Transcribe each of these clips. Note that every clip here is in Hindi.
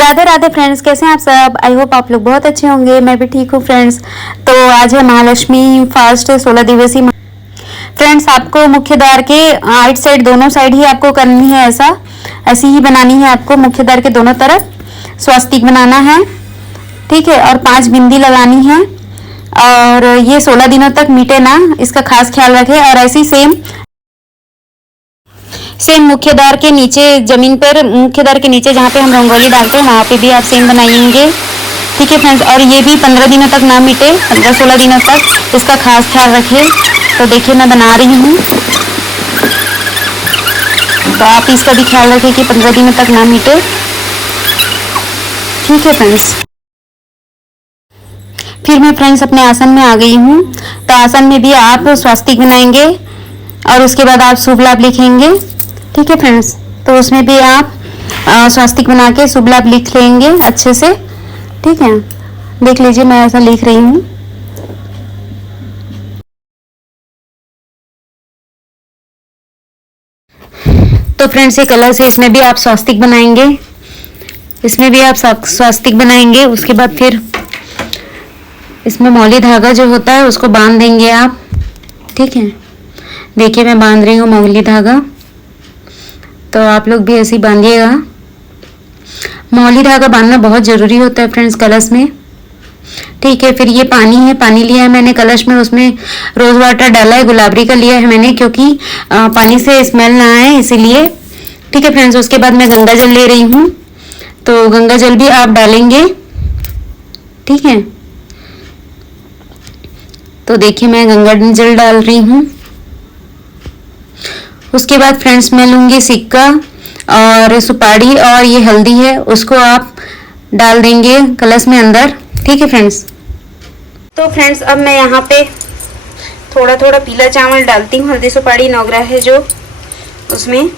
राधे राधे फ्रेंड्स, कैसे हैं आप सब। आई होप आप लोग बहुत अच्छे होंगे। मैं भी ठीक हूँ फ्रेंड्स। तो आज है महालक्ष्मी फास्ट 16 दिवसीय। फ्रेंड्स, आपको मुख्य द्वार के आइट साइड दोनों साइड ही आपको करनी है, ऐसी ही बनानी है। आपको मुख्य द्वार के दोनों तरफ स्वास्तिक बनाना है, ठीक है। और 5 बिंदी लगानी है। और ये 16 दिनों तक मिटे ना, इसका खास ख्याल रखें। और ऐसी सेम मुख्य द्वार के नीचे जमीन पर, मुख्य द्वार के नीचे जहाँ पे हम रंगोली डालते हैं वहाँ पे भी आप सेम बनाएंगे, ठीक है फ्रेंड्स। और ये भी 15 दिनों तक ना मिटे, 15-16 दिनों तक इसका खास ख्याल रखें। तो देखिए मैं बना रही हूँ, तो आप इसका भी ख्याल रखें कि 15 दिनों तक ना मिटे, ठीक है फ्रेंड्स। फिर मैं फ्रेंड्स अपने आसन में आ गई हूँ। तो आसन में भी आप स्वास्तिक बनाएंगे और उसके बाद आप शुभ लाभ लिखेंगे, ठीक है फ्रेंड्स। तो उसमें भी आप स्वास्तिक बना के शुभ लाभ लिख लेंगे अच्छे से, ठीक है। देख लीजिए मैं ऐसा लिख रही हूँ। तो फ्रेंड्स ये कलश है, इसमें भी आप स्वास्तिक बनाएंगे, इसमें भी आप स्वास्तिक बनाएंगे। उसके बाद फिर इसमें मौली धागा जो होता है उसको बांध देंगे आप, ठीक है। देखिए मैं बांध रही हूँ मौली धागा, तो आप लोग भी ऐसे ही बांधिएगा। मौली धागा बांधना बहुत ज़रूरी होता है फ्रेंड्स कलश में, ठीक है। फिर ये पानी है, पानी लिया है मैंने कलश में, उसमें रोज़ वाटर डाला है, गुलाबरी का लिया है मैंने, क्योंकि पानी से स्मेल ना आए इसीलिए, ठीक है फ्रेंड्स। उसके बाद मैं गंगा जल ले रही हूँ, तो गंगा जल भी आप डालेंगे, ठीक है। तो देखिए मैं गंगा जल डाल रही हूँ। उसके बाद फ्रेंड्स मैं लूँगी सिक्का और सुपारी, और ये हल्दी है उसको आप डाल देंगे कलश में अंदर, ठीक है फ्रेंड्स। तो फ्रेंड्स अब मैं यहाँ पे थोड़ा थोड़ा पीला चावल डालती हूँ। हल्दी सुपारी नौग्रह है जो, उसमें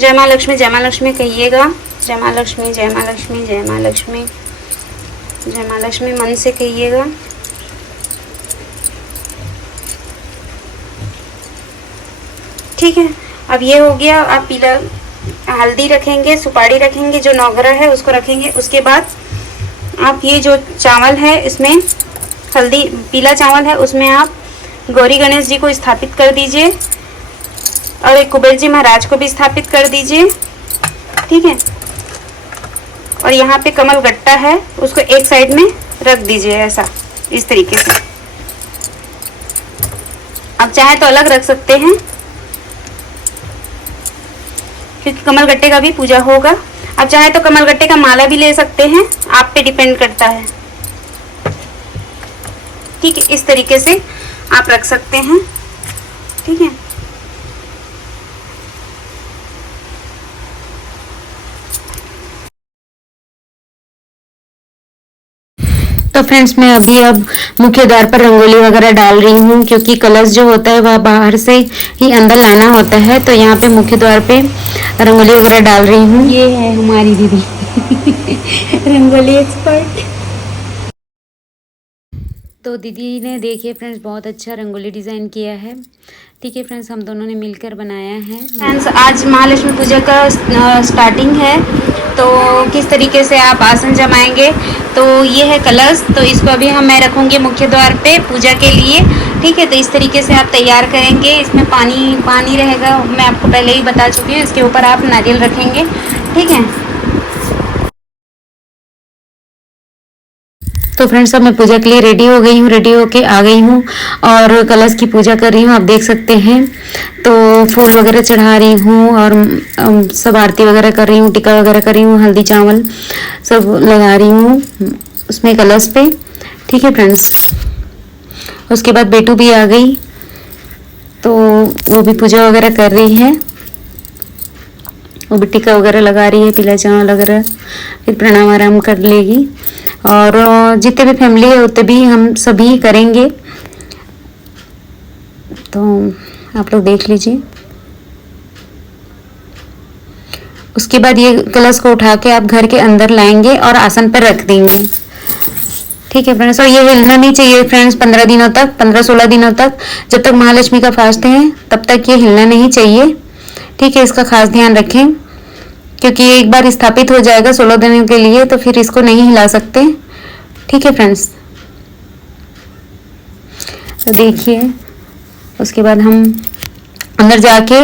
जय माँ लक्ष्मी, जय माँ लक्ष्मी कहिएगा। जय माँ लक्ष्मी, जय माँ लक्ष्मी, जय माँ लक्ष्मी, जय माँ लक्ष्मी मन से कहिएगा, ठीक है। अब ये हो गया। आप पीला हल्दी रखेंगे, सुपारी रखेंगे, जो नौग्रह है उसको रखेंगे। उसके बाद आप ये जो चावल है इसमें हल्दी पीला चावल है उसमें आप गौरी गणेश जी को स्थापित कर दीजिए और एक कुबेर जी महाराज को भी स्थापित कर दीजिए, ठीक है। और यहाँ पे कमल गट्टा है उसको एक साइड में रख दीजिए, ऐसा इस तरीके से। आप चाहे तो अलग रख सकते हैं, क्योंकि कमल गट्टे का भी पूजा होगा। आप चाहे तो कमल गट्टे का माला भी ले सकते हैं, आप पे डिपेंड करता है, ठीक है। इस तरीके से आप रख सकते हैं, ठीक है। तो फ्रेंड्स मैं अब मुख्य द्वार पर रंगोली वगैरह डाल रही हूँ, क्योंकि कलश जो होता है वह बाहर से ही अंदर लाना होता है। तो यहाँ पे मुख्य द्वार पे रंगोली वगैरह डाल रही हूँ। ये है हमारी दीदी रंगोली एक्सपर्ट। तो दीदी ने देखिए फ्रेंड्स बहुत अच्छा रंगोली डिज़ाइन किया है, ठीक है फ्रेंड्स। हम दोनों ने मिलकर बनाया है। फ्रेंड्स आज महालक्ष्मी पूजा का स्टार्टिंग है, तो किस तरीके से आप आसन जमाएंगे। तो ये है कलश, तो इसको अभी मैं रखूँगी मुख्य द्वार पे पूजा के लिए, ठीक है। तो इस तरीके से आप तैयार करेंगे। इसमें पानी रहेगा, मैं आपको पहले ही बता चुकी हूँ। इसके ऊपर आप नारियल रखेंगे, ठीक है। तो फ्रेंड्स अब मैं पूजा के लिए रेडी हो गई हूँ, रेडी होके आ गई हूँ और कलश की पूजा कर रही हूँ, आप देख सकते हैं। तो फूल वगैरह चढ़ा रही हूँ और सब आरती वगैरह कर रही हूँ, टिक्का वगैरह कर रही हूँ, हल्दी चावल सब लगा रही हूँ उसमें कलश पे, ठीक है फ्रेंड्स। उसके बाद बेटू भी आ गई, तो वो भी पूजा वगैरह कर रही है, वो भी टिक्का वगैरह लगा रही है, पीला चावल वगैरह, फिर प्रणाम आराम कर लेगी। और जितने भी फैमिली है उतने भी हम सभी करेंगे, तो आप लोग देख लीजिए। उसके बाद ये कलश को उठा के आप घर के अंदर लाएंगे और आसन पर रख देंगे, ठीक है फ्रेंड्स। और ये हिलना नहीं चाहिए फ्रेंड्स 15 दिनों तक, 15-16 दिनों तक, जब तक महालक्ष्मी का फास्ट है तब तक ये हिलना नहीं चाहिए, ठीक है। इसका खास ध्यान रखें, क्योंकि ये एक बार स्थापित हो जाएगा 16 दिनों के लिए, तो फिर इसको नहीं हिला सकते। ठीक है फ्रेंड्स, तो देखिए उसके बाद हम अंदर जाके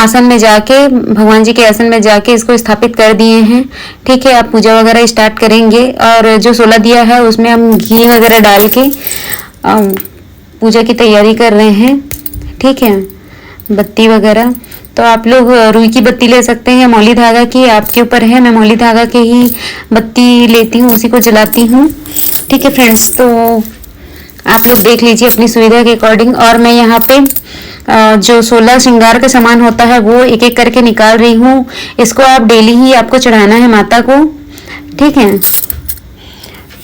आसन में जाके, भगवान जी के आसन में जाके इसको स्थापित कर दिए हैं। ठीक है, आप पूजा वगैरह स्टार्ट करेंगे, और जो 16 दिया है उसमें हम घी वगैरह डाल के पूजा की तैयारी कर रहे हैं। ठीक है, बत्ती वगैरह तो आप लोग रुई की बत्ती ले सकते हैं या मौली धागा की, आपके ऊपर है। मैं मौली धागा के ही बत्ती लेती हूँ, उसी को जलाती हूँ। ठीक है फ्रेंड्स, तो आप लोग देख लीजिए अपनी सुविधा के अकॉर्डिंग। और मैं यहाँ पे जो 16 श्रृंगार का सामान होता है वो एक एक करके निकाल रही हूँ। इसको आप डेली ही आपको चढ़ाना है माता को। ठीक है,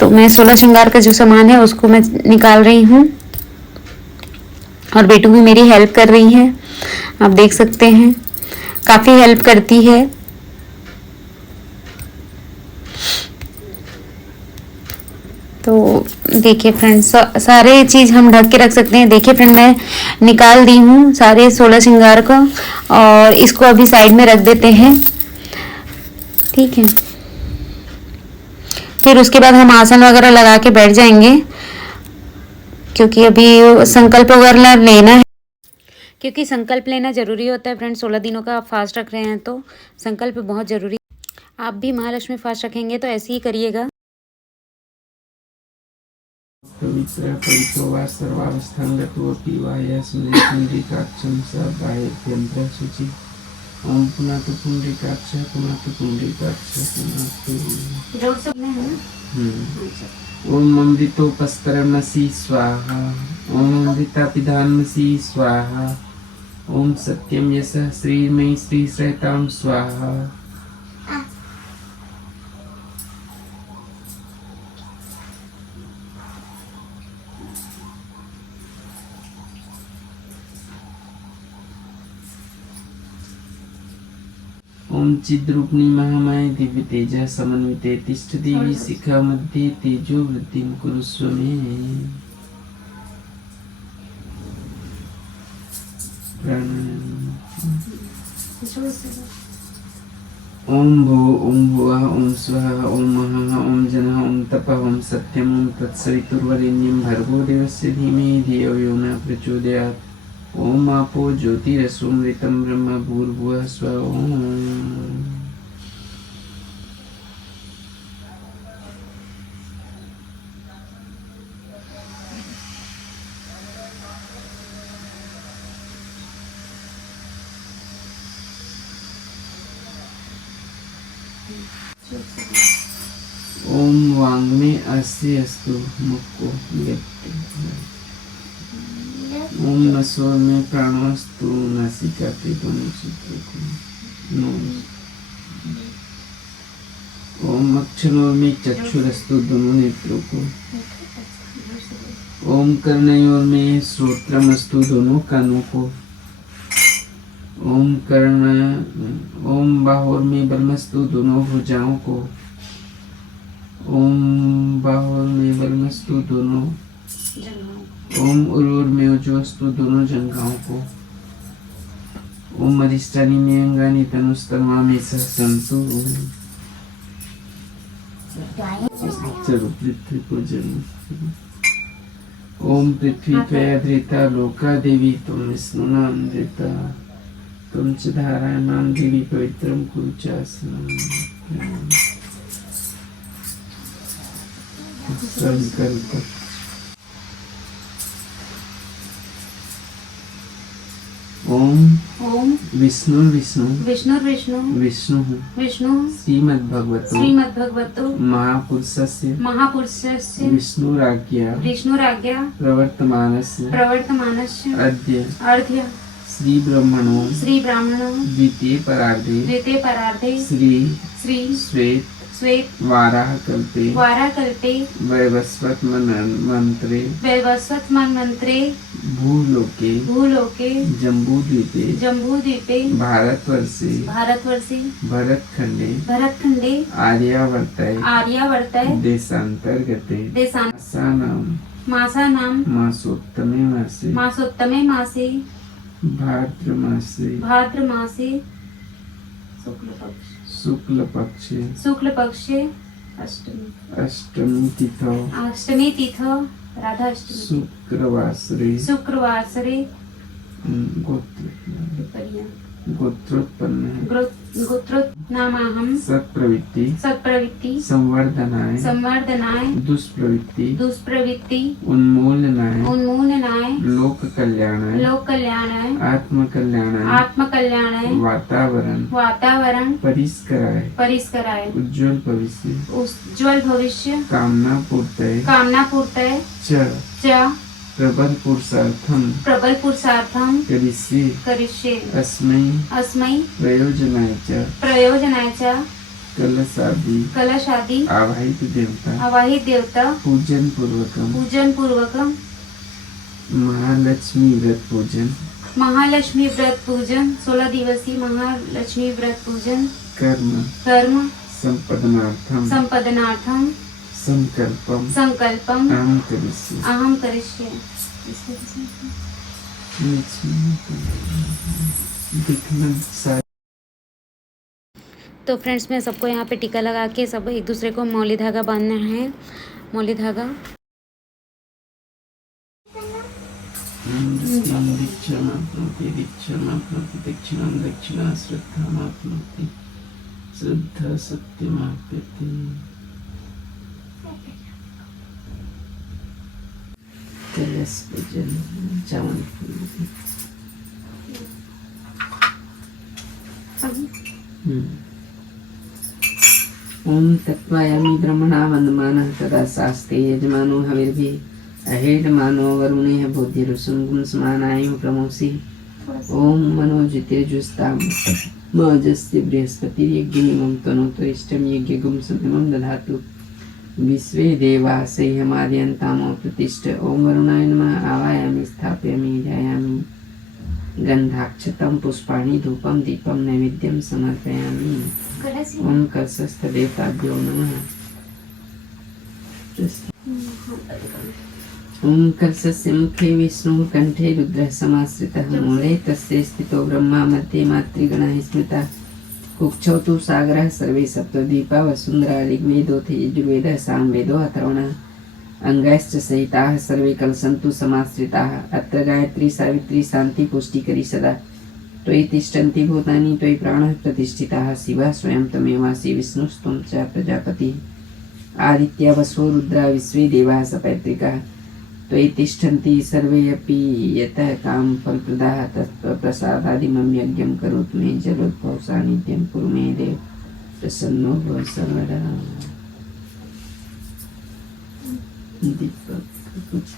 तो मैं 16 श्रृंगार का जो सामान है उसको मैं निकाल रही हूँ, और बेटू भी मेरी हेल्प कर रही है। आप देख सकते हैं काफी हेल्प करती है। तो देखिए फ्रेंड्स, सारे चीज हम ढक के रख सकते हैं। देखिए फ्रेंड, मैं निकाल दी हूँ सारे 16 श्रृंगार को, और इसको अभी साइड में रख देते हैं। ठीक है, फिर उसके बाद हम आसन वगैरह लगा के बैठ जाएंगे, क्योंकि अभी संकल्प वगैरह लेना है, क्योंकि संकल्प लेना जरूरी होता है फ्रेंड्स। 16 दिनों का आप फास्ट रख रहे हैं तो संकल्प बहुत जरूरी है। आप भी महालक्ष्मी फास्ट रखेंगे तो ऐसे ही करिएगा। पवित्र पवित्रो वा सर्वावस्थांगतोऽपि वा यस्मै पुण्डरीकाक्षं स बाह्यभ्यन्तरं शुचि। ओम पुनः पुण्डरीकाक्ष पुनः पुण्डरीकाक्ष पुनः। ओम अमृतोपस्करणमसि स्वाहा। ओम अमृतापिधानमसि स्वाहा। ओम सत्यं यशः श्रीमयि श्रीसहितां स्वाहा। ओम चिद्रूपिणी महामाये दिव्य तेजः समन्विते तिष्ठ देवी शिखा मध्ये तेजो वृद्धिं कुरुष्व मे। ओम भुवः ओम स्वः ओम महः ओम जनः ओम तपः ओम सत्यम् ओम तत्सवितुर्वरेण्यं भर्गो देवस्य धीमहि धियो यो न प्रचोदयात्। ओम आपो ज्योतिरसोमृतं ब्रह्म भूर्भुवः स्वः। ओम वांग्मे अस्य अस्तु मुक्को ओम नसोर में प्राणोस्तु नासिकाते दोनों सूत्रों को। ओम अक्षरों में चक्षुरस्तु दोनों नेत्रों को। ओम कर्णयों में श्रोत्रमस्तु दोनों कानों को। ओम बाहोर में बलमस्तु दोनों भुजाओं को। ओम बाहोर में बलमस्तु दोनों। ओम उरोर में उज्ज्वस्तु दोनों जंघाओं को। ओम अधिष्ठानी में अंगानी तनुस्तमा में सह संतु। चलो पृथ्वी को जन्म। ओम पृथ्वी त्वया धृता लोका देवी तुम विष्णु नाम धृता। तुम च धारा नाम देवी पवित्रम कुरु चासनम। संकल्प। ओम विष्णु विष्णु विष्णु विष्णु विष्णु विष्णु श्रीमद्भगवतो महापुरुषस्य विष्णुराज्ञा प्रवर्तमानस्य अद्य श्री ब्रह्मणो द्वितीय परार्धे श्री श्वेत वाराह कल्पे वैवस्वत मंत्रे भूलोके जम्बूद्वीपे भारतवर्षे भरतखंडे आर्यावर्ते देशांतर्गते मासानां मासोत्तमे मासे भाद्र मासे शुक्ल पक्षे शुक्ल पक्षे अष्टमी अष्टमी तिथौ अष्टमी तिथौ राधा अष्टमी शुक्रवासरे गोत्रोत्पन्न गोत्रोत्नामाहं सत्प्रवृत्ति संवर्धनाय दुष्प्रवृत्ति उन्मूलनाय लोक कल्याणाय आत्मकल्याणाय वातावरण परिष्कराय उज्ज्वल भविष्य कामना पूर्तये च प्रबल पुरुषार्थम करिष्ये अस्मै प्रयोजनाय च कलशादि आवाहित देवता पूजन पूर्वकम महालक्ष्मी व्रत पूजन 16 दिवसीय महालक्ष्मी व्रत पूजन कर्म संपदनार्थम संकल्पम अहम करिष्ये। तो फ्रेंड्स मैं सबको यहाँ पे टीका लगा के सब एक दूसरे को मौली धागा बांधना है। मौली धागा दक्षिणा श्रद्धा सत्यमाप्यते। कलश पूजन चावल ओम तत्वायामि ब्रह्मणा वन्दमानः तदा शास्ते यजमानो हविर्भिः अहेडमानो वरुणेः बोधिरुसुं समानाय प्रमोषि। ओम मनोज्योतिर्जुस्तां मजस्ति बृहस्पतिर्यज्ञनिमं तनोतु इष्टं यज्ञगुं समिमं दधातु। विश्वे देवासह्यमाद्यन्तामो प्रतिष्ठ। ओम वरुणाय नमः आवायामि स्थापयामि ध्यायामि गन्धाक्षतं पुष्पाणि धूपं दीपं नैवेद्यं समर्पयामि। ओम कलशस्थ देवताभ्यो नमः। ओम कलशस्य मुखे विष्णुः कंठे रुद्रः समाश्रितः मूले तस्य स्थितो ब्रह्मा मध्ये मातृगणः स्मृतः कुक्षौ तु सागरः सर्वे सप्तद्वीपा वसुन्धरा ऋग्वेदोऽथ यजुर्वेदः सामवेदो अथर्वणः अंगैश्च सहिताः सर्वे कलशन्तु समाश्रिताः। अत्र गायत्री सावित्री शान्ति पुष्टिकरी सदा त्वयि तिष्ठन्ति भूतानि त्वयि प्राणः प्रतिष्ठिताः। शिवः स्वयं तमेवासि विष्णुस्त्वं च प्रजापतिः आदित्या वसवो रुद्रा विश्वे देवाः सपैतृकाः त्वयि तिष्ठन्ति सर्वे अपि यतः कामफलप्रदाः। तत्प्रसादादिमं यज्ञं करोतु मे जलोद्भव सान्निध्यं कुरु मे देव प्रसन्नो भव सर्वदा। दीपक कुछ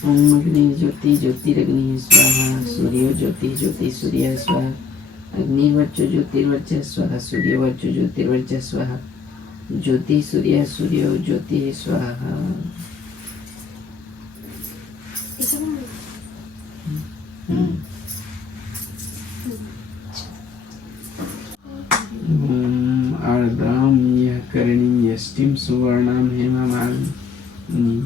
ओम अग्नि ज्योति ज्योतिरग्नि स्वाहा सूर्यो ज्योति ज्योति सूर्य स्वाहा अग्निवर्चो ज्योतिर्वर्च स्वाहा सूर्यवर्चो ज्योतिर्वर्च स्वाहा ज्योति सूर्य सूर्यो ज्योति स्वाहा। आर्द्रां यः करणीं यष्टिं सुवर्णां हेममालिनीं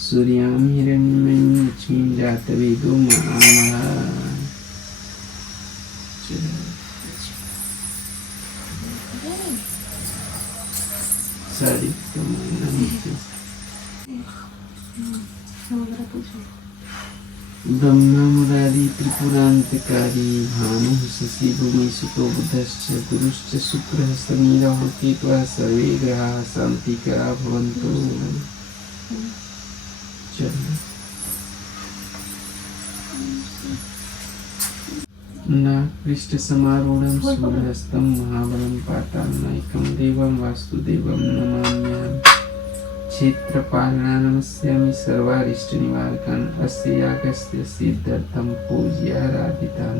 सूर्यां हिरण्मयीं लक्ष्मीं जातवेदो महाः। ब्रह्मा मुरारी त्रिपुरान्तकारी भानुः शशि भूमिसुतो बुधश्च गुरुश्च शुक्रः शनिरः केतुः सर्वे ग्रहाः शान्तिकरा भवन्तु। नागपृष्ठसमारूढं शूलहस्तं महाबलं पातालनायकं देवं वासुदेवं नमाम्यहम्। क्षेत्रपालना नमस्यामि सर्वारिष्टनिवारकम् अस्य यागस्य सिद्ध्यर्थं पूज्याराधितां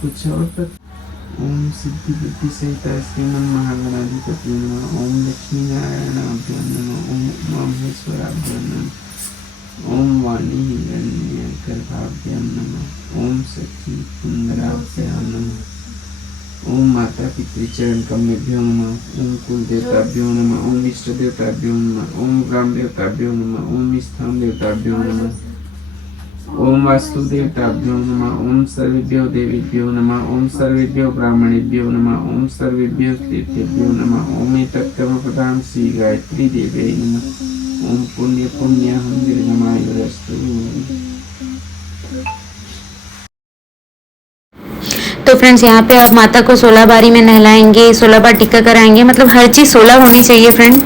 कुछ और तक। ओम सिद्धि बुद्धि सहिता श्रीमन महागणाधिपति नमः। ओम लक्ष्मी नारायणाभ्यां नमः। ओम उमामहेश्वराभ्यां नमः। ओम वाणी हिरण्यगर्भाभ्यां नमः। ओम सखी कुंदराभ्यां नमः। ओम माता पितृचरण कमलेभ्यो नमः। ओम कुल देवताभ्यो नमः। ओम इष्ट देवताभ्यो नमः। ओम ग्राम देवताभ्यो नमः। ओम स्थान देवताभ्यो नमः। ओम वास्तु देवताभ्यो नमः। ओम सर्वेभ्यो देवेभ्यो नमः। ओम सर्वेभ्यो ब्राह्मणेभ्यो नमः। ओम सर्वेभ्यो तीर्थेभ्यो नमः। ओम एतत्कर्म प्रदान श्री गायत्री देव्यै नमः। ओम पुण्य पुण्यहं दीर्घमायुरस्तु। तो फ्रेंड्स यहाँ पे आप माता को 16 बारी में नहलाएंगे, 16 बार टिक्का कराएंगे, मतलब हर चीज़ 16 होनी चाहिए फ्रेंड।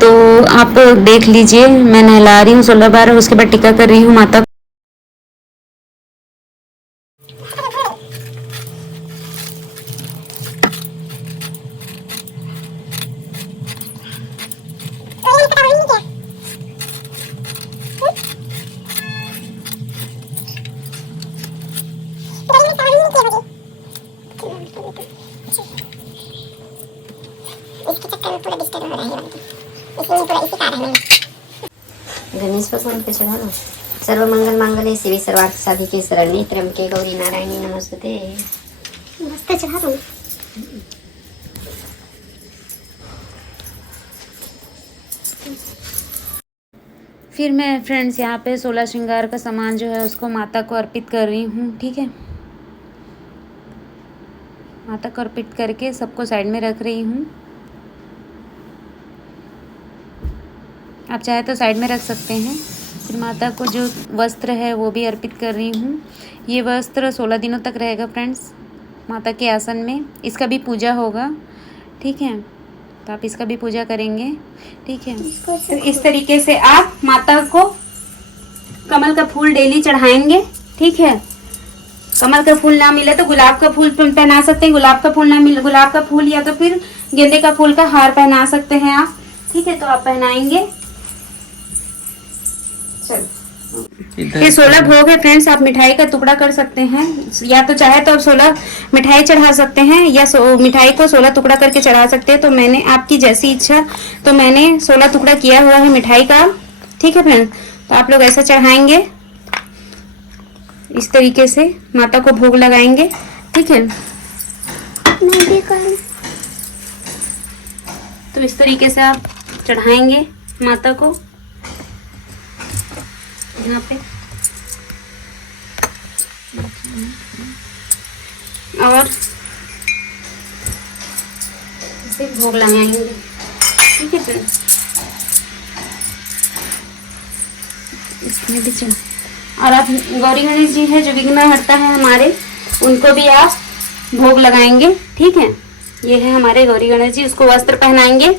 तो आप देख लीजिए, मैं नहला रही हूँ 16 बार और उसके बाद टिक्का कर रही हूँ माता को। गणेश भगवान पे चढ़ाना। सर्व मंगल मांगल्ये शिवे सर्वार्थ साधिके शरण्ये त्र्यंबके गौरी नारायणी नमस्तुते। मस्त चढ़ा दो। फिर मैं फ्रेंड्स यहाँ पे 16 श्रृंगार का सामान जो है उसको माता को अर्पित कर रही हूँ, ठीक है। माता को अर्पित करके सबको साइड में रख रही हूँ। आप चाहे तो साइड में रख सकते हैं। फिर माता को जो वस्त्र है वो भी अर्पित कर रही हूँ। ये वस्त्र 16 दिनों तक रहेगा फ्रेंड्स माता के आसन में। इसका भी पूजा होगा, ठीक है। तो आप इसका भी पूजा करेंगे, ठीक है। तो इस तरीके से आप माता को कमल का फूल डेली चढ़ाएंगे, ठीक है। कमल का फूल ना मिले तो गुलाब का फूल पहना सकते हैं। गुलाब का फूल ना मिले, गुलाब का फूल या तो फिर गेंदे का फूल का हार पहना सकते हैं आप, ठीक है। तो आप पहनाएंगे। ये 16 भोग है फ्रेंड्स। आप मिठाई का टुकड़ा कर सकते हैं, या तो चाहे तो आप 16 मिठाई चढ़ा सकते हैं, या मिठाई को 16 टुकड़ा करके चढ़ा सकते हैं। तो मैंने, आपकी जैसी इच्छा, तो मैंने 16 टुकड़ा किया हुआ है मिठाई का, ठीक है फ्रेंड्स। तो आप लोग ऐसा चढ़ाएंगे, इस तरीके से माता को भोग लगाएंगे, ठीक है। तो इस तरीके से आप चढ़ाएंगे माता को यहाँ पे, और इसे भोग लगाएंगे, ठीक है फ्रेंड्स। इसमें भी चल। और आप गौरी गणेश जी है जो विघ्न हरता है हमारे, उनको भी आप भोग लगाएंगे, ठीक है। ये है हमारे गौरी गणेश जी, उसको वस्त्र पहनाएंगे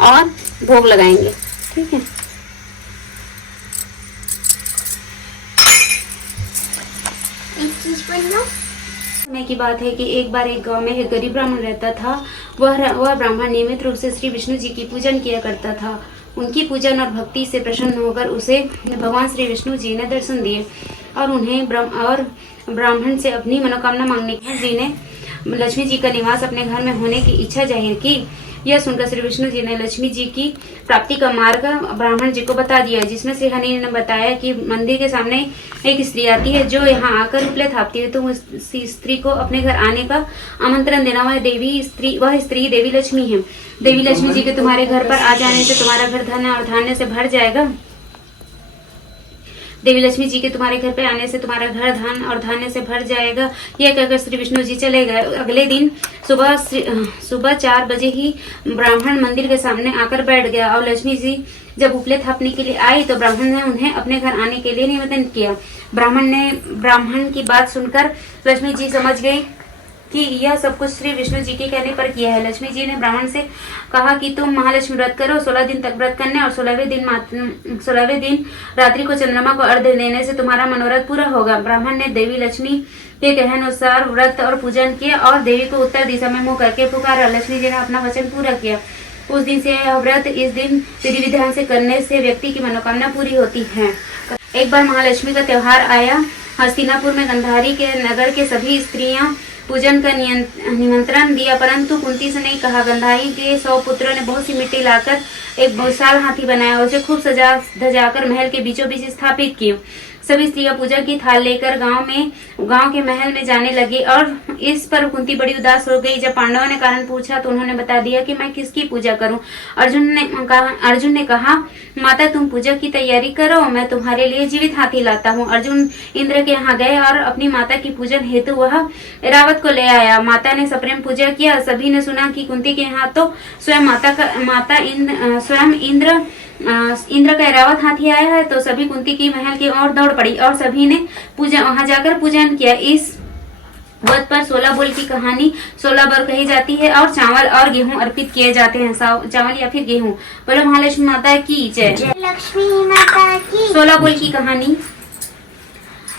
और भोग लगाएंगे, ठीक है। समय की बात है कि एक बार एक गांव में एक गरीब ब्राह्मण रहता था। वह ब्राह्मण नियमित रूप से श्री विष्णु जी की पूजन किया करता था। उनकी पूजन और भक्ति से प्रसन्न होकर उसे भगवान श्री विष्णु जी ने दर्शन दिए और उन्हें ब्राह्मण से अपनी मनोकामना मांगने की। जी ने लक्ष्मी जी का निवास अपने घर में होने की इच्छा जाहिर की। यह सुनकर श्री विष्णु जी ने लक्ष्मी जी की प्राप्ति का मार्ग ब्राह्मण जी को बता दिया, जिसमें से हनी ने बताया कि मंदिर के सामने एक स्त्री आती है जो यहाँ आकर उपले थापती है। तो उस स्त्री को अपने घर आने का आमंत्रण देना। वह स्त्री देवी लक्ष्मी है। देवी लक्ष्मी जी के तुम्हारे घर पर आ जाने से तुम्हारा घर धन और धान्य से भर जाएगा। देवी लक्ष्मी जी के तुम्हारे घर पे आने से तुम्हारा घर धन और धान्य से भर जाएगा। यह कहकर श्री विष्णु जी चले गए। अगले दिन सुबह 4 बजे ही ब्राह्मण मंदिर के सामने आकर बैठ गया और लक्ष्मी जी जब उपले थापने के लिए आई तो ब्राह्मण ने उन्हें अपने घर आने के लिए निवेदन किया। ब्राह्मण की बात सुनकर लक्ष्मी जी समझ गई कि यह सब कुछ श्री विष्णु जी के कहने पर किया है। लक्ष्मी जी ने ब्राह्मण से कहा कि तुम महालक्ष्मी व्रत करो। 16 दिन तक व्रत करने और 16वें दिन रात्रि को चंद्रमा को अर्घ्य देने से तुम्हारा मनोरथ पूरा होगा। ब्राह्मण ने देवी लक्ष्मी के कहनुसार व्रत और पूजन किया और देवी को उत्तर दिशा में मुंह करके पुकारा। लक्ष्मी जी ने अपना वचन पूरा किया। उस दिन से यह व्रत इस दिन विधि विधान से करने से व्यक्ति की मनोकामना पूरी होती है। एक बार महालक्ष्मी का त्योहार आया। हस्तिनापुर में गंधारी के नगर के सभी स्त्रियां पूजन का निमंत्रण दिया, परंतु कुंती से नहीं कहा। गंधारी के 100 पुत्रों ने बहुत सी मिट्टी लाकर एक विशाल हाथी बनाया। उसे खूब सजा धजाकर महल के बीचों बीच स्थापित किया। सभी स्त्रियां पूजा की थाल लेकर गांव के महल में जाने लगी और इस पर कुंती बड़ी उदास हो गई। जब पांडवों ने कारण पूछा तो उन्होंने बता दिया कि मैं किसकी पूजा करूं। अर्जुन ने कहा माता तुम पूजा की तैयारी करो, मैं तुम्हारे लिए जीवित हाथी लाता हूँ। अर्जुन इंद्र के यहाँ गए और अपनी माता की पूजन हेतु वह रावत को ले आया। माता ने सप्रेम पूजा किया। सभी ने सुना कि कुंती के यहाँ तो स्वयं इंद्र का रावत हाथी आया है, तो सभी कुंती की महल की ओर दौड़ पड़ी और सभी ने वहां जाकर पूजन किया। इस वध पर 16 बोल की कहानी 16 बार कही जाती है और चावल और गेहूं अर्पित किए जाते हैं। चावल या फिर गेहूं। बोलो महालक्ष्मी माता की जय। लक्ष्मी माता की 16 बोल की कहानी।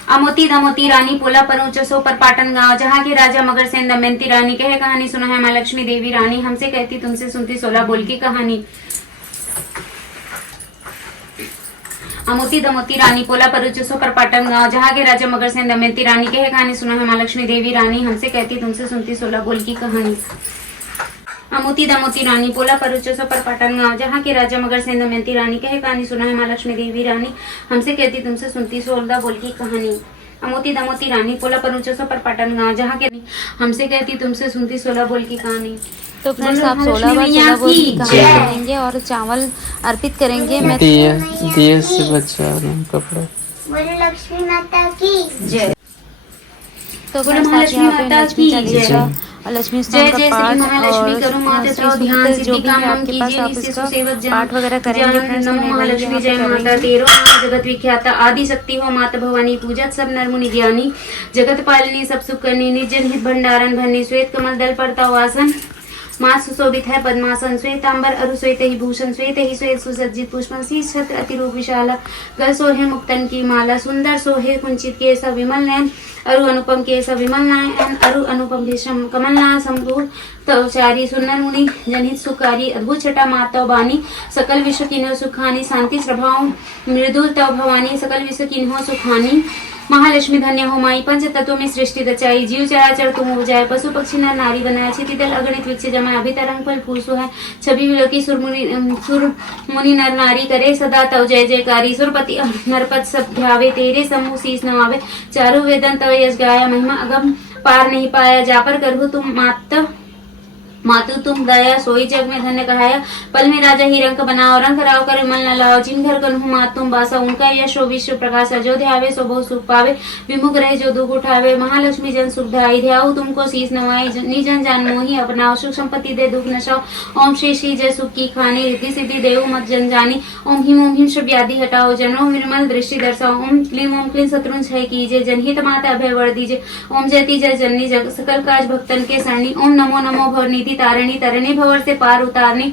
अमोती दमोती रानी पोला पर ऊंचसो पर पाटन गांव, जहाँ के राजा मगर सेन दमयंती रानी कहे कहानी सुना है माँ लक्ष्मी देवी रानी, हमसे कहती तुमसे सुनती 16 बोल की कहानी। अमोती दमोती रानी पोला पर ऊंचसो पर पाटन गांव, जहाँ के राजा मगर सेन दमयंती रानी कहे कहानी सुना है माँ लक्ष्मी देवी रानी, हमसे कहती तुमसे सुनती 16 बोल की कहानी। अमोती दमोती रानी पोला पर ऊंचसो पर पाटन गांव, जहाँ के राजा मगर सेन दमयंती रानी कहे कहानी सुना है माँ लक्ष्मी देवी रानी, हमसे कहती तुमसे सुनती 16 बोल की कहानी। अमोती दमोती रानी पोला पर ऊंचसो पर पाटन गांव, जहाँ के हमसे कहती तुमसे सुनती 16 बोल की कहानी। तो फ्रेंड्स आप 16 बार 16 बोल की कहानी करेंगे और चावल अर्पित करेंगे। मैं दिया से बचा कपड़ा। बोलो लक्ष्मी माता की जय। तो बोलो फ्रेंड्स आप महालक्ष्मी यहाँ पे माता लक्ष्मी की चालीसा जय। और लक्ष्मी जय स्तोत्र जय का श्री पाठ महालक्ष्मी और करो माता श्री चलो ध्यान सूक्त जो सिद्धि भी काम है हम आपके पास कीजिए आप नित्य इसका सुसेवक जन पाठ वगैरह करेंगे फ्रेंड्स। नमो महालक्ष्मी जय माता तेरो नाम जगत विख्याता आदि शक्ति हो माता भवानी पूजत सब नर मुनि ज्ञानी जगत पालिनी सब सुख करनी निजन हित भंडारण भरनी श्वेत कमल दल परता वासन माँ सुशोभित है पद्मासन श्वेतांबर अरु श्वेत ही भूषण श्वेत ही श्वेत सुसज्जित पुष्पन शीर्ष छत्र अतिरूप विशाला गल सोहे मुक्तन की माला सुंदर सोहे कुंचित केश विमल नयन अरु अनुपम केश विमल नयन अरु अनुपम भीषम कमलना संभूर तवचारी सुंदर मुनि जनहित सुखारी अद्भुत छटा माता बानी सकल विश्व किन्हो सुखानी शांति प्रभाव मृदुल तव भवानी सकल विश्व किन्हो सुखानी महालक्ष्मी धन्य हो माई पंच तत्व में सृष्टि रचाई जीव चराचर तुम हो जाए पशु पक्षी नर नारी बनाया छिति दल अगणित वृक्ष जमाए अभी तरंग फल फूल सुहाय छवि विलोकी सुर मुनि नर नारी करे सदा तव जय जयकारी सुरपति नरपत सब ध्यावे तेरे समूह शीस नवावे चारु वेदन तव यश गाया महिमा अगम पार नहीं पाया जा पर करहु तुम मातु तुम दया सोई जग में धन्य कहाया पल में राजा ही रंग बनाओ रंग राव कर विमल न लाओ जिन घर कन्हु मात तुम बासा उनका यश हो विश्व प्रकाश जो ध्यावे सो बहु सुख पावे विमुख रहे जो दुख उठावे महालक्ष्मी जन सुखदाई ध्याऊ तुमको शीस नवाई निजन जान मोही अपनाओ सुख संपत्ति दे दुख नशाओ ओम श्री श्री जय सुख की खानी रिद्धि सिद्धि देव मत जन जानी ओम हिम शुभ व्याधि हटाओ जनो निर्मल दृष्टि दर्शाओ ओम क्लीं शत्रु क्षय कीजिए जनहित माता अभय वर दीजिए ओम जयति जय जननी जग सकल काज भक्तन के सरणी ओम नमो नमो भवनिधि तारणी तरणी भवर से पार उतारनी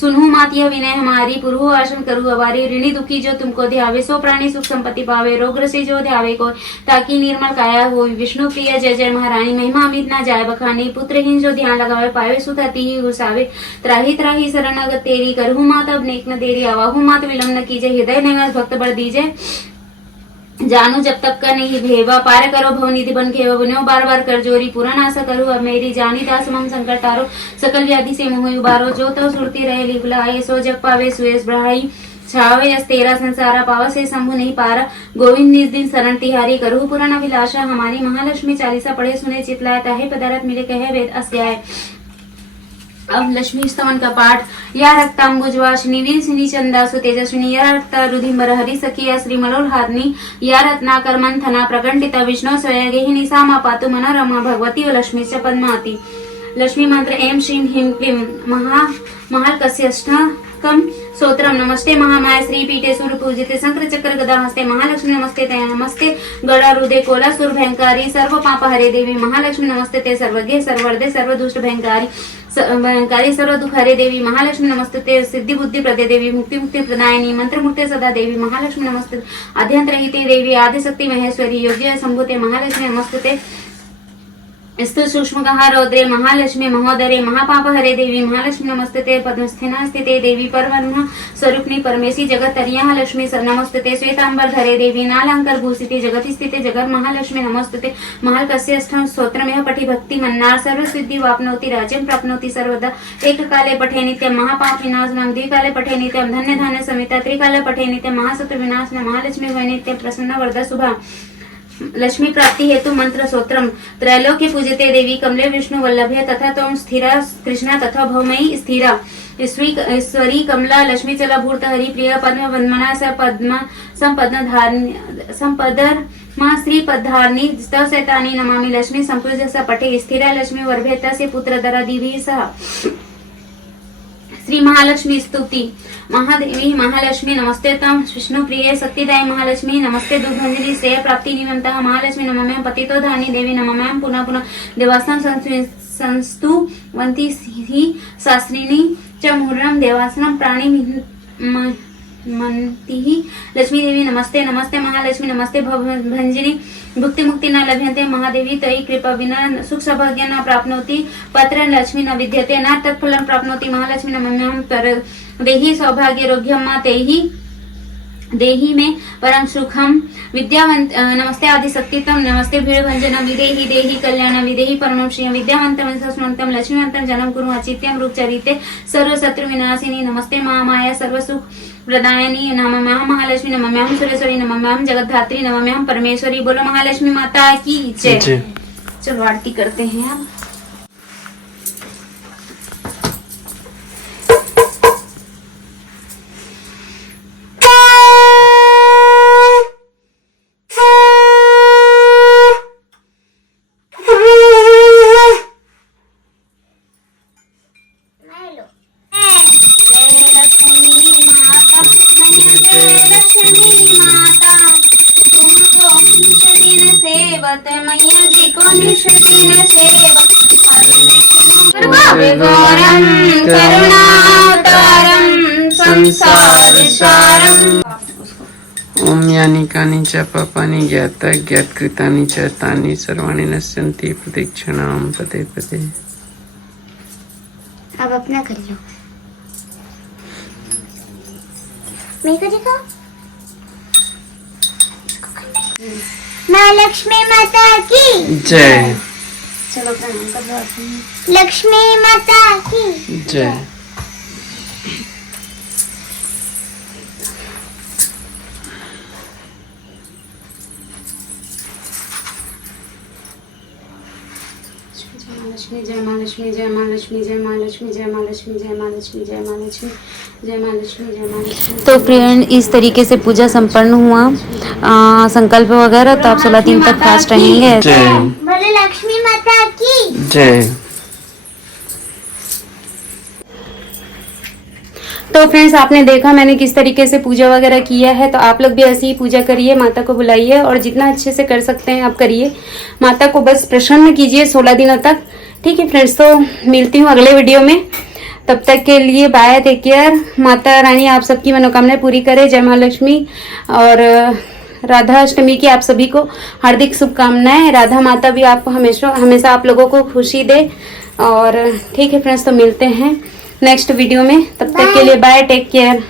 सुनहु मात यह विनय हमारी पुरहु आसन करु अबारी ऋणी दुखी जो तुमको ध्यावे सो प्राणी सुख संपत्ति पावे रोग रसी जो ध्यावे को ताकि निर्मल काया हो विष्णु प्रिय जय जय महारानी महिमा अमित ना जाय बखानी पुत्रहीन जो ध्यान लगावे पावे सुतति ही घुसावे त्राही त्राही शरणागत तेरी करहु मात अब नेक न देरी आवाहु मात विलम्ब न कीजे हृदय नैवस भक्त बड़ दीजे जानू जब तक का नहीं भेवा पार करो भवनिधि बन खेवा बनो बार बार कर जोरी पूरा नासा करो अब मेरी जानी दास मम संकर तारो सकल व्याधि से मोह उबारो जो तो सुरती रहे लिखलाए सो जग पावे सुयस बढ़ाई छावे यस तेरा संसारा पावा से शंभु नहीं पारा गोविंद निज दिन शरण तिहारी करो पुराण अभिलाषा हमारी महालक्ष्मी चालीसा पढ़े सुने चितलाए ताहे पदारथ मिले कहे वेद अस्याय। अब लक्ष्मी स्तवन का पाठ या रक्तांबुजवासिनी वीरसिनी चंदासु तेजस्विनी या रक्ता रुधिंबर हरि सखिया श्री मलोल्हारिणी या रत्नाकर मंथना प्रकंडिता विष्णु स्वयगेहिनी सामा पातु मनोरमा भगवती व लक्ष्मी च पद्मावती। लक्ष्मी मंत्र एम श्रीम ह्रीं क्लीं महालकस्यष्टकम स्तोत्रम नमस्ते महामाया श्री पीठे सूर्य पूजिते शंकर चक्र गदा हस्ते महालक्ष्मी नमस्ते ते नमस्ते गणारुदे कोला सुर भयंकारी सर्व पाप हरे देवी महालक्ष्मी नमस्ते ते सर्वज्ञ सर्वदे सर्व दुष्ट भयंकारी सर्व दुख हरे देवी महालक्ष्मी नमस्ते ते सिद्धि बुद्धि प्रदे देवी मुक्ति मुक्ति प्रदायिनी मंत्र मुक्ते सदा देवी महालक्ष्मी नमस्ते आद्यंत रहिते देवी आदि शक्ति महेश्वरी योग्य संभूते महालक्ष्मी नमस्ते ते स्तु सूक्ष्मगः रौद्रे महालक्ष्मी महोदरे महापापहरे देवी महालक्ष्मी नमस्ते पद्मस्थेना स्थिते देवी परब्रह्म स्वरूपिणी परमेशी जगतर्याः लक्ष्मी नमस्ते श्वेतांबरधरे देवी नालांकर भूषिते जगति स्थिते जगत महालक्ष्मी नमस्ते महालकस्य अष्टम स्तोत्रमेव पठि भक्ति मन्नार सर्वसिद्धि वाप्नोति राज्यं प्राप्नोति सर्वदा एककाले पठे नित्यं महापाप विनाशनं द्विकाले पठे नित्यं धन्य धान्य समिता त्रिकाले पठे नित्यं महाशत्रु विनाशनं महालक्ष्मी भय नित्यं प्रसन्न वरदा शुभा लक्ष्मी प्राप्ति हेतु मंत्र सूत्रम त्रैलोक्य पूजते देवी कमले विष्णु वल्लभे तथा तोम स्थिरा कृष्णा तथा भौमयी स्थिरा ईश्वरी कमला लक्ष्मी चला भूर्त हरि प्रिय पद्म वंदना स पद्म संपदर मां श्री पद्धारणी स्तव सैतानी नमामि लक्ष्मी संपूज स पठे स्थिरा लक्ष्मी वर्भेता से पुत्र दरा दिवी सह श्री महालक्ष्मी स्तुति महादेवी महालक्ष्मी नमस्ते तम विष्णु प्रिय शक्तिदाय महालक्ष्मी नमस्ते दुर्गंजनी श्रेय प्राप्ति निमंतः महालक्ष्मी नमः पतितो धानी देवी नमः पुनः पुनः देवासन संस्तु वंती ही शास्त्रिणी च मुहूर्तम देवासनम प्राणी मंति लक्ष्मी देवी नमस्ते नमस्ते महालक्ष्मी नमस्ते भंजनी भुक्ति मुक्ति न लभ्यन्ते महादेवी तयि कृपा विना सुख सौभाग्य न प्राप्नोति पत्र लक्ष्मी न विद्यते न तत्फलं प्राप्नोति महालक्ष्मी नमः पर देहि सौभाग्य रोग्यम मा तेहि देहि में परम सुखम विद्यावंत नमस्ते आदिशक्तितम नमस्ते भीड़भंजनम विदेहि देहि कल्याण विदेहि परमं श्रियं विद्यावंतम सस्मंतम लक्ष्मीवंतम जनम कुरु अचित्यम रूपचरिते सर्व शत्रु विनाशिनी नमस्ते महामाया सर्व सुख प्रदायनी नमः महालक्ष्मी नमः सुरेश्वरी नमः जगद्धात्री नमः परमेश्वरी। बोलो महालक्ष्मी माता की जय। चलो आरती करते हैं अब। सेवत मैया जी को निष्ठिन सेवा गौरम करुणावतारम संसार सारम। ओम यानि कानि च पापानि ज्ञाता ज्ञातकृतानि च तानि सर्वाणि नश्यन्ति प्रतीक्षणां पते पते। अब अपना कर लो। मेरे को देखो। माँ लक्ष्मी माता की जय। चलो प्रणाम कर लो। लक्ष्मी माता की जय। जय माँ लक्ष्मी जय माँ लक्ष्मी जय माँ लक्ष्मी जय माँ लक्ष्मी जय माँ लक्ष्मी जय माँ लक्ष्मी जय माँ लक्ष्मी जय माँ लक्ष्मी। तो फ्रेंड इस तरीके से पूजा संपन्न हुआ। संकल्प वगैरह तो आप 16 दिन तक फास्ट रहेंगे। जय। बोले लक्ष्मी माता की जय। तो फ्रेंड्स आपने देखा मैंने किस तरीके से पूजा वगैरह किया है, तो आप लोग भी ऐसे ही पूजा करिए, माता को बुलाइए और जितना अच्छे से कर सकते हैं आप करिए। माता को बस प्रसन्न कीजिए 16 दिनों तक। ठीक है फ्रेंड्स, तो मिलती हूँ अगले वीडियो में। तब तक के लिए bye, take care. Mata Rani आप सबकी मनोकामनाएं पूरी करे। जय महालक्ष्मी और राधा अष्टमी की आप सभी को हार्दिक शुभकामनाएं। राधा माता भी आपको हमेशा आप लोगों को खुशी दे। और ठीक है फ्रेंड्स, तो मिलते हैं नेक्स्ट वीडियो में। तब तक के लिए बाय, टेक केयर।